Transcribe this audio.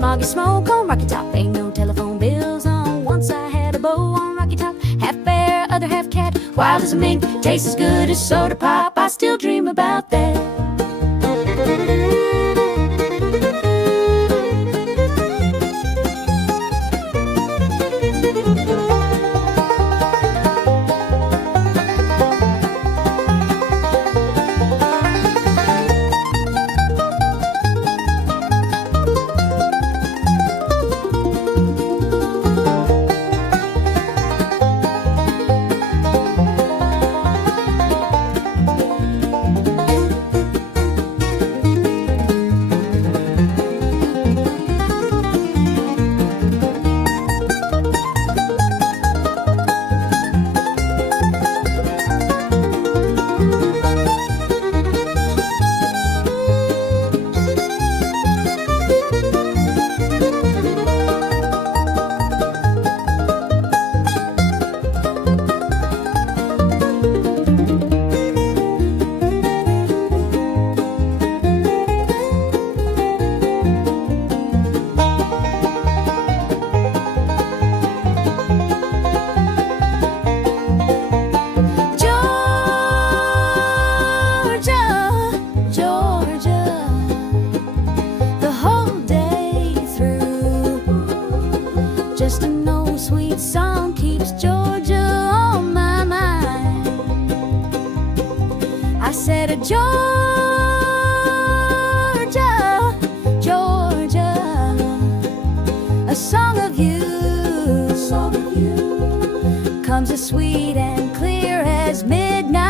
smoggy smoke on Rocky Top. Ain't no telephone bills on. Once I had a beau on Rocky Top, half bear, other half cat, wild as a mink, tastes as good as soda pop. I still dream about that. Just an old sweet song keeps Georgia on my mind. I said, Georgia, Georgia, a song of you, comes as sweet and clear as midnight.